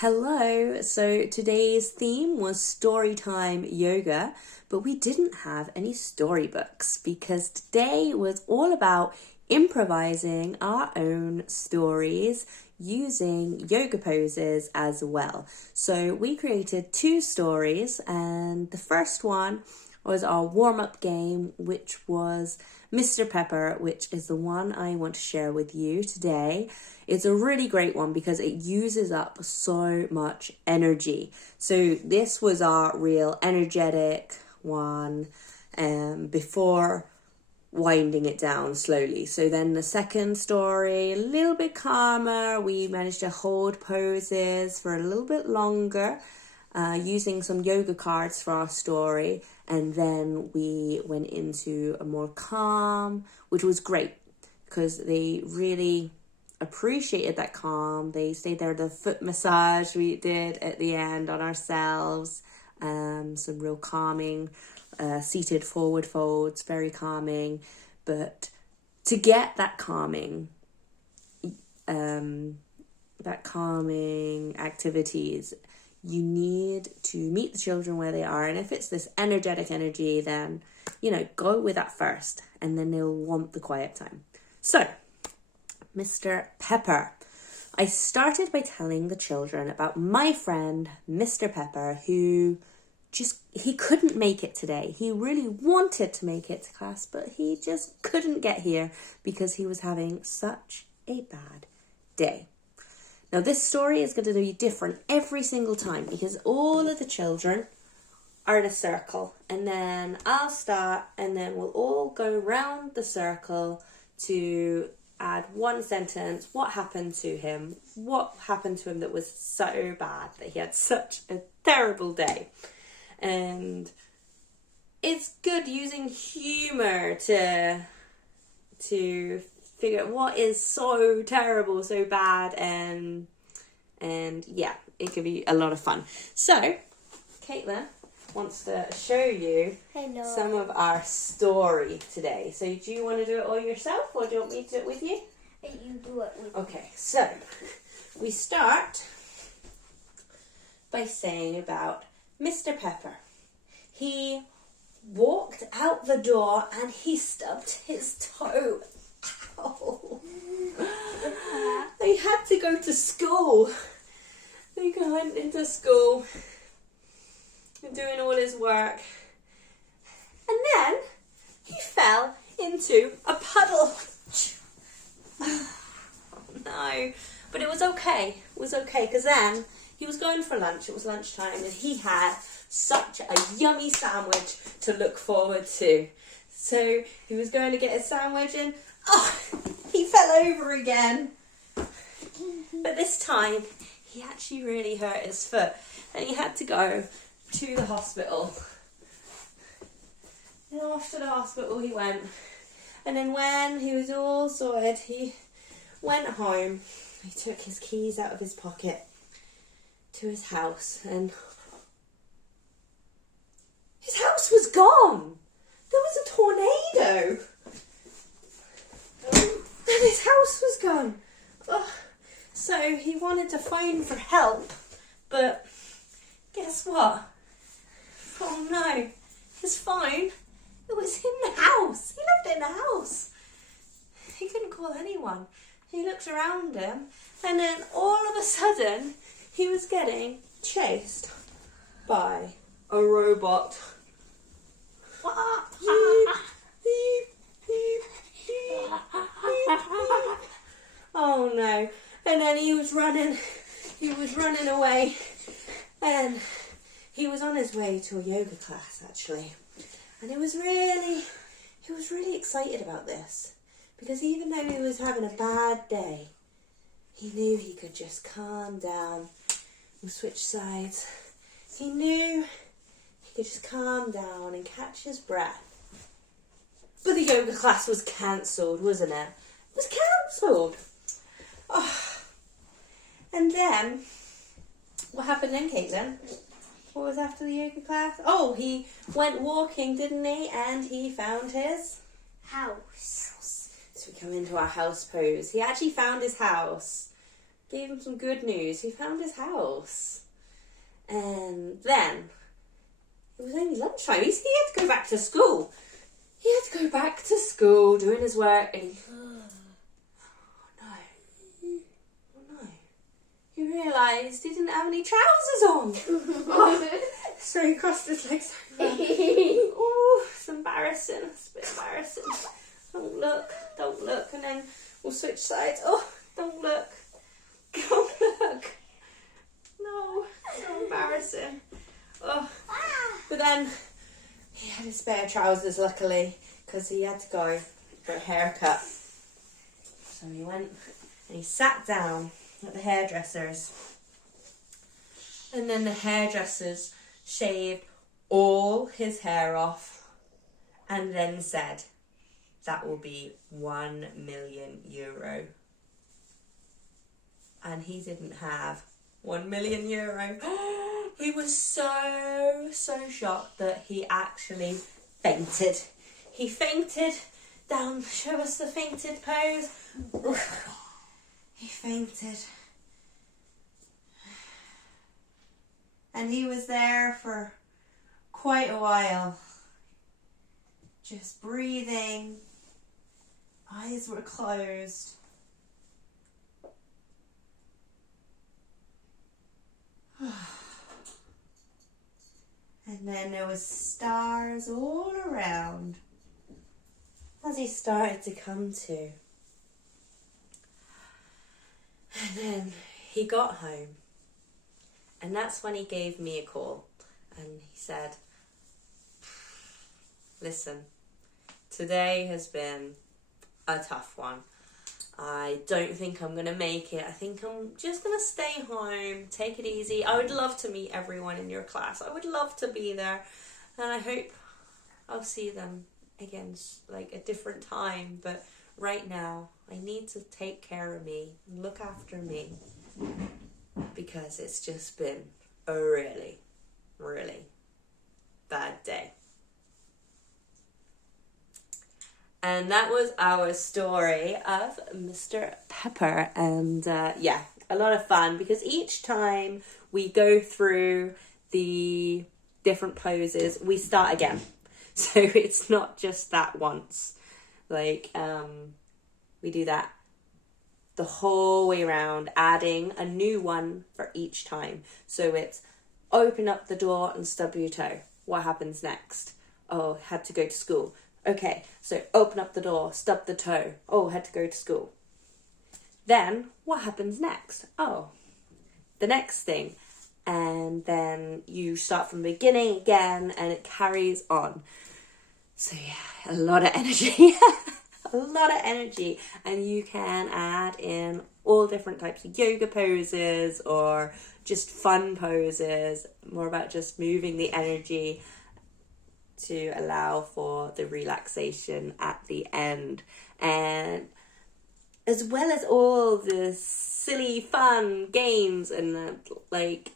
Hello, so today's theme was storytime yoga, but we didn't have any storybooks because today was all about improvising our own stories using yoga poses as well. So we created two stories, and the first one was our warm-up game, which was Mr. Pepper, which is the one I want to share with you today. It's a really great one because it uses up so much energy. So this was our real energetic one before winding it down slowly. So then the second story, a little bit calmer. We managed to hold poses for a little bit longer using some yoga cards for our story. And then we went into a more calm, which was great because they really appreciated that calm. They stayed there, the foot massage we did at the end on ourselves, some real calming, seated forward folds, very calming. But to get that calming activities, you need to meet the children where they are. And if it's this energetic energy, then, go with that first and then they'll want the quiet time. So, Mr. Pepper. I started by telling the children about my friend, Mr. Pepper, who he couldn't make it today. He really wanted to make it to class, but he just couldn't get here because he was having such a bad day. Now, this story is going to be different every single time because all of the children are in a circle, and then I'll start and then we'll all go round the circle to add one sentence. What happened to him? What happened to him that was so bad that he had such a terrible day? And it's good using humour to figure out what is so terrible, so bad, and yeah, it could be a lot of fun. So, Caitlin wants to show you some of our story today. So do you want to do it all yourself or do you want me to do it with you? You do it with me. Okay, so we start by saying about Mr. Pepper. He walked out the door and he stubbed his toe. Ow. They had to go to school. They went into school doing all his work, and then he fell into a puddle. Oh, no, but it was okay. It was okay because then he was going for lunch. It was lunchtime, and he had such a yummy sandwich to look forward to. So he was going to get his sandwich, and he fell over again. But this time, he actually really hurt his foot, and he had to go to the hospital. And off to the hospital he went. And then when he was all sorted, he went home. He took his keys out of his pocket to his house, and his house was gone. There was a tornado. And his house was gone. Oh. So he wanted to phone for help, but guess what? Oh no, his phone, it was in the house. He lived in the house. He couldn't call anyone. He looked around him, and then all of a sudden, he was getting chased by a robot. Oh no. And then he was running away, and he was on his way to a yoga class actually. And he was really excited about this because even though he was having a bad day, he knew he could just calm down and switch sides. He knew he could just calm down and catch his breath. But the yoga class was cancelled, wasn't it? It was cancelled. Oh. And then, what happened then, Caitlin? What was after the yoga class? Oh, he went walking, didn't he? And he found his house. So we come into our house pose. He actually found his house gave him some good news. He found his house. And then, it was only lunchtime. He had to go back to school. He had to go back to school doing his work, and he realised he didn't have any trousers on. So he crossed his legs over. Oh, it's embarrassing. It's a bit embarrassing. Don't look. And then we'll switch sides. Oh, don't look. Don't look. No, so embarrassing. Oh, but then he had his spare trousers, luckily, because he had to go for a haircut. So he went and he sat down at the hairdressers, and then the hairdressers shaved all his hair off and then said, that will be €1,000,000. And he didn't have €1,000,000. He was so shocked that he actually fainted. He fainted down. Show us the fainted pose. He fainted. And he was there for quite a while. Just breathing. Eyes were closed. And then there was stars all around as he started to come to. And then he got home, and that's when he gave me a call, and he said, listen, today has been a tough one. I don't think I'm going to make it. I think I'm just going to stay home, take it easy. I would love to meet everyone in your class. I would love to be there, and I hope I'll see them again, like a different time. But right now, I need to take care of me, look after me, because it's just been a really, really bad day. And that was our story of Mr. Pepper. And yeah, a lot of fun, because each time we go through the different poses, we start again. So it's not just that once. Like, we do that the whole way around, adding a new one for each time. So it's open up the door and stub your toe. What happens next? Oh, had to go to school. Okay, so open up the door, stub the toe. Oh, had to go to school. Then, what happens next? Oh, the next thing. And then you start from the beginning again, and it carries on. So yeah, a lot of energy. A lot of energy. And you can add in all different types of yoga poses or just fun poses. More about just moving the energy to allow for the relaxation at the end. And as well as all the silly fun games and like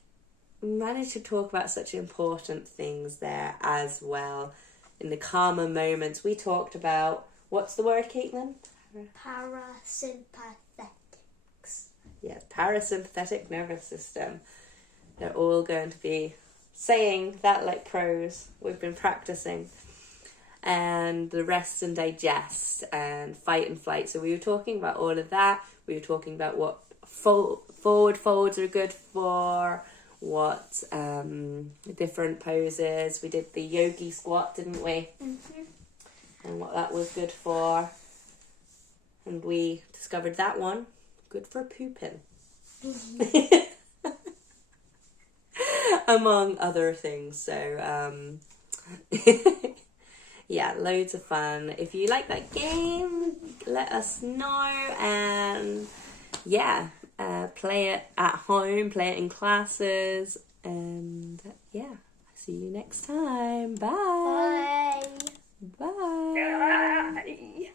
managed to talk about such important things there as well. In the calmer moments, we talked about, what's the word, Caitlin? Parasympathetics. Yeah, parasympathetic nervous system. They're all going to be saying that like pros. We've been practicing. And the rest and digest and fight and flight. So we were talking about all of that. We were talking about what forward folds are good for, what different poses. We did the yogi squat, didn't we? Mm-hmm. And what that was good for. And we discovered that one, good for pooping. Among other things. So, yeah, loads of fun. If you like that game, let us know. And yeah, play it at home, play it in classes. And yeah, see you next time. Bye. Bye. Bye.